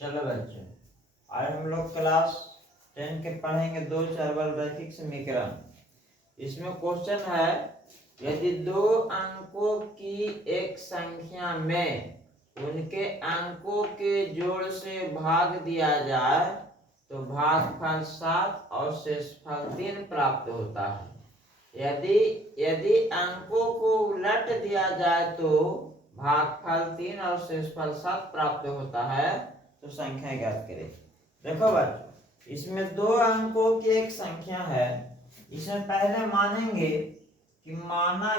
चलो बच्चों, आज हम लोग क्लास 10 के पढ़ेंगे दो चरबल रैखिक समीकरण। इसमें क्वेश्चन है, यदि दो अंकों की एक संख्या में उनके अंकों के जोड़ से भाग दिया जाए तो भागफल 7 और शेषफल 3 प्राप्त होता है। यदि यदि अंकों को उलट दिया जाए तो भागफल 3 और शेषफल 7 प्राप्त होता है। तो संख्या ज्ञात करें। देखो बच्चों, इसमें दो अंकों की एक संख्या है। इसमें पहले मानेंगे कि माना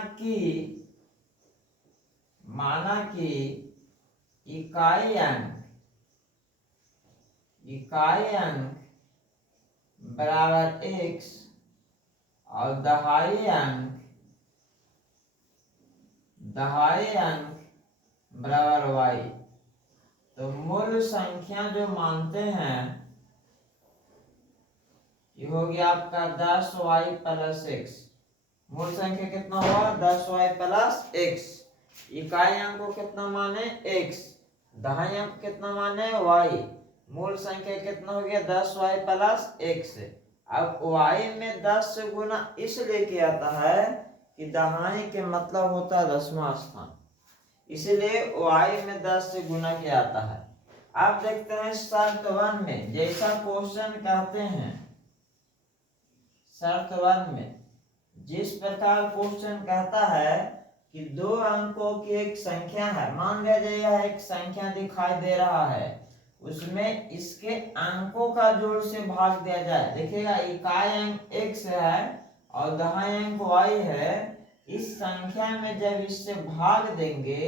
कि इकाई अंक बराबर x और दहाई अंक बराबर y। तो मूल संख्या जो मानते हैं ये हो गया आपका 10y प्लस x। मूल संख्या कितना हुआ? 10y plus x। इकाई अंक को कितना माने? x। दहाई अंक कितना माने? y। मूल संख्या कितना हो गया? 10y plus x। अब y में 10 से गुना इसलिए किया जाता है कि दहाई के मतलब होता है 10वां स्थान, इसलिए y में 10 से गुना किया जाता है। आप देखते हैं शर्त 1 में जैसा क्वेश्चन कहते हैं, शर्त 1 में जिस प्रकार क्वेश्चन कहता है कि दो अंकों की एक संख्या है, मान लीजिए यह एक संख्या दिखाई दे रहा है, उसमें इसके अंकों का जोड़ से भाग दिया जाए। देखिएगा इकाई अंक x है और दहाई अंक y है। इस संख्या में जब इससे भाग देंगे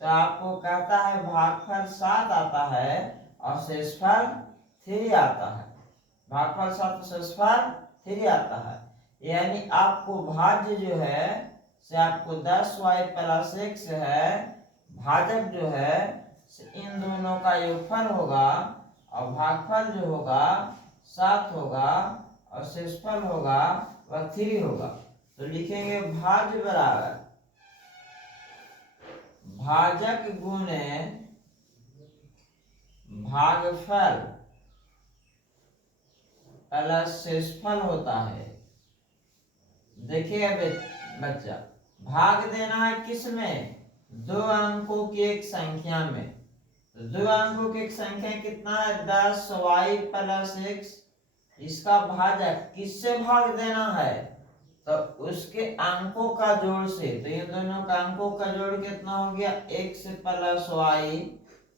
तो आपको कहता है भागफल 7 आता है और शेषफल 3 आता है। भागफल 7 और शेषफल 3 आता है। यानी आपको भाज्य जो है से आपको 10y प्लस x है, भाजक जो है इन दोनों का योगफल होगा और भागफल जो होगा 7 होगा और शेषफल होगा वह 3 होगा। तो लिखेंगे भाज्य बराबर भाजक गुणे भागफल प्लस शेषफल होता है। देखिए बच्चा, भाग देना है किस में? दो अंकों की एक संख्या में। तो दो अंकों की एक संख्या कितना है? 10y plus x। इसका भाजक किससे भाग देना है? तो उसके अंकों का जोड़ से। तो ये दोनों का अंकों का जोड़ कितना हो गया? x plus y।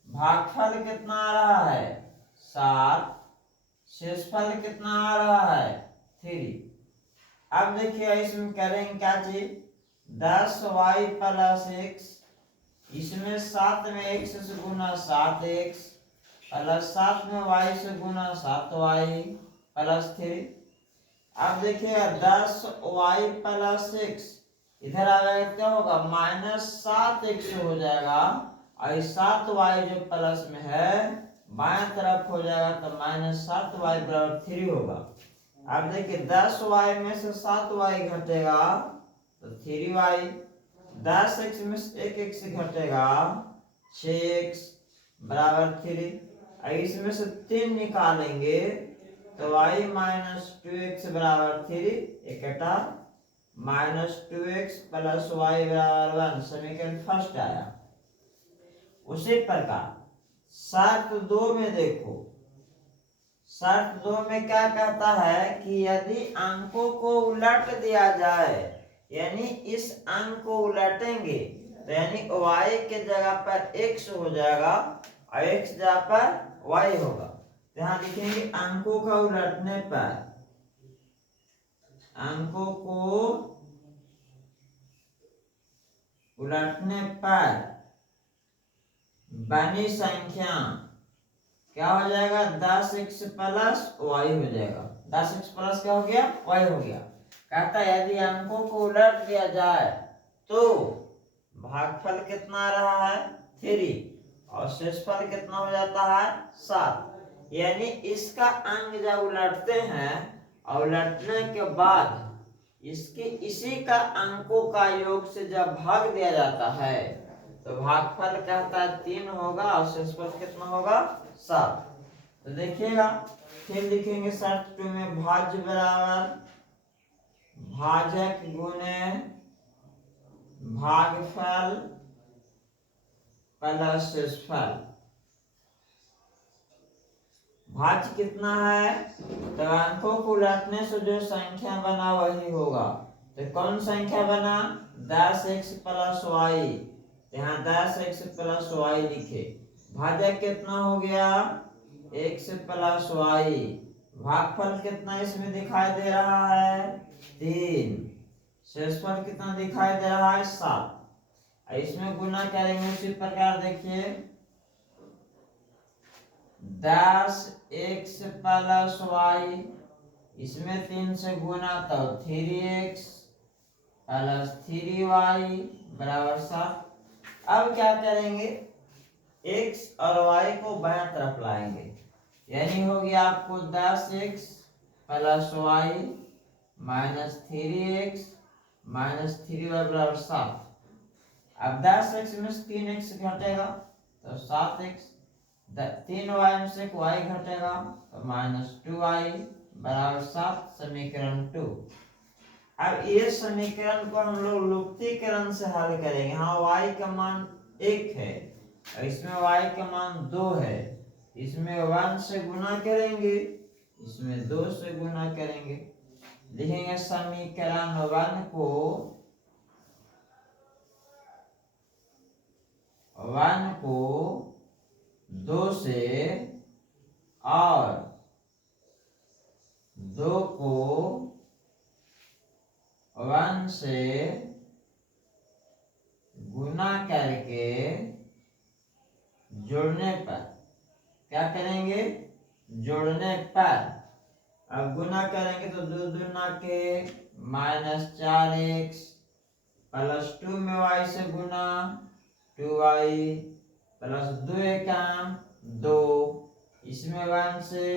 भागफल कितना आ रहा है? 7। शेषफल कितना आ रहा है? 3। अब देखिए इसमें करेंगे क्या चीज? 10y प्लस x, इसमें 7 में x से गुना 7x प्लस 7 में y से गुना 7y प्लस 3। अब देखिए 10y प्लस x इधर आ जाएगा, क्या होगा? -7x हो जाएगा और 7y जो प्लस में है बाएं तरफ हो जाएगा तो -7y बराबर 3 होगा। अब देखिए 10y में से 7y घटेगा तो 3y, 10x में से 1x घटेगा 6x बराबर 3। इसमें से 3 निकालेंगे तो y माइनस 2x बराबर 3, इकट्ठा -2x प्लस y बराबर 1। समीकरण फर्स्ट आया। उसी प्रकार शर्त 2 में देखो, शर्त 2 में क्या कहता है कि यदि अंकों को उलट दिया जाए, यानी इस अंक को उलटेंगे तो यानी y के जगह पर x हो जाएगा और x जगह पर y होगा। तो यहाँ लिखेंगे अंकों का उलटने पर, अंकों को उलटने पर बनी संख्या क्या हो जाएगा? 10x प्लस y हो जाएगा। 10x प्लस क्या हो गया? y हो गया। कहता है यदि अंकों को उलट दिया जाए तो भागफल कितना आ रहा है? 3 और शेषफल कितना हो जाता है? 7। यानी इसका अंक जब उलटते हैं और उलटने के बाद इसके इसी का अंकों का योग से जब भाग दिया जाता है तो भागफल कहता है 3 होगा और शेषफल कितना होगा 7। तो देखिएगा फिर लिखेंगे शर्त 2 में भाज्य बराबर भाजक गुने भागफल प्लस शेषफल। भाज्य कितना है, तो अंकों को उलटने से जो संख्या बना वही होगा। तो कौन संख्या बना 10x प्लस वाई, यहाँ 10x प्लस वाई लिखे। भाजक कितना हो गया x प्लस वाई। भागफल कितना इसमें दिखाई दे रहा है 3। शेषफल कितना दिखाई दे रहा है 7। इसमें गुना करेंगे उसी प्रकार देखिए 10x प्लस वाई, इसमें 3 से गुना तो 3x प्लस 3y बराबर 7। अब क्या करेंगे x और y को बाएं तरफ लाएंगे, यानी हो गया आपको 10x plus Y minus 3x minus 3y बराबर 7। अब 10x में से 3x घटेगा तो 7x, 3y में से y घटेगा तो माइनस 2y बराबर 7, समीकरण 2। अब ये समीकरण को हम लोग लुप्तीकरण से हल करेंगे। हाँ y का मान 1 है और इसमें y का मान 2 है, इसमें 1 से गुना करेंगे, इसमें 2 से गुना करेंगे। लिखेंगे समीकरण 1 को 2 से और 2 को 1 से गुना करके जोड़ने पर क्या करेंगे, जोड़ने पर अब गुना करेंगे तो 2 दूना के माइनस 4x प्लस 2 में y से गुना 2y प्लस 2 एकम 2, इसमें 1 से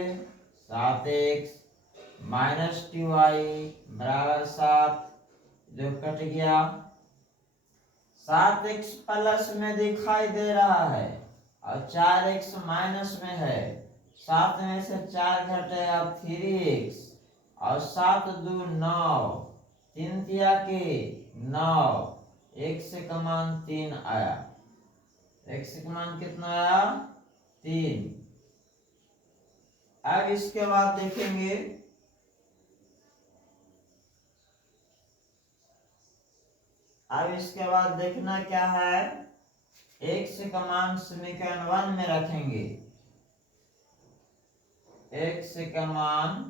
7x माइनस 2y बराबर 7, जो कट गया। 7x प्लस में दिखाई दे रहा है और 4x माइनस में है। 7 में से 4 घटेगा 3x और 7 2 9, 3 तिया के 9, x का मान 3 आया। x का मान कितना आया 3। अब इसके बाद देखेंगे अब इसके बाद देखना क्या है, x का मान समीकरण 1 में रखेंगे। x का मान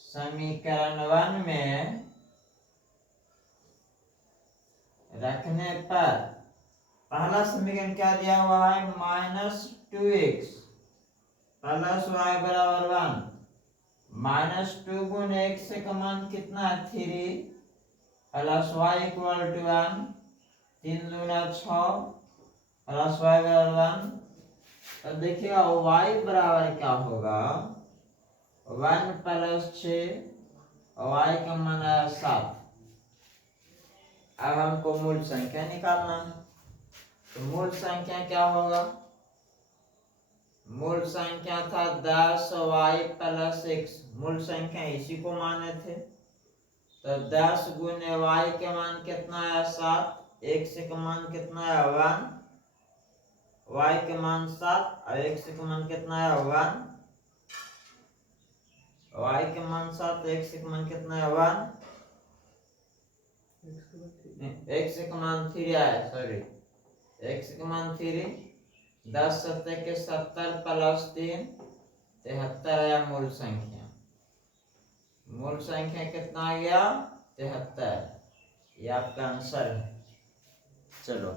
समीकरण 1 में रखने पर पहला समीकरण क्या दिया हुआ है माइनस 2x प्लस वाई बराबर 1, माइनस 2 गुने x का मान कितना है 3 प्लस वाई इक्वल टू 1, 3 दूना 6 प्लस वाई बराबर 1। तो देखिएगा y बराबर क्या होगा 1 प्लस 6 और y का मान आया 7। अब हमको मूल संख्या निकालना है, तो मूल संख्या क्या होगा, मूल संख्या था 10y प्लस x, मूल संख्या इसी को माने थे। तो 10 गुने y के मान कितना आया 7, x का मान कितना आया 1, y के मान 7 और x का मान कितना आया 1, y के मान 7 x का मान कितना है 1, x का मान 3 आया, सॉरी x का मान 3, 10 7 के 70 प्लस 3 73 आया मूल संख्या। मूल संख्या कितना आ गया 73, ये आपका आंसर है। चलो।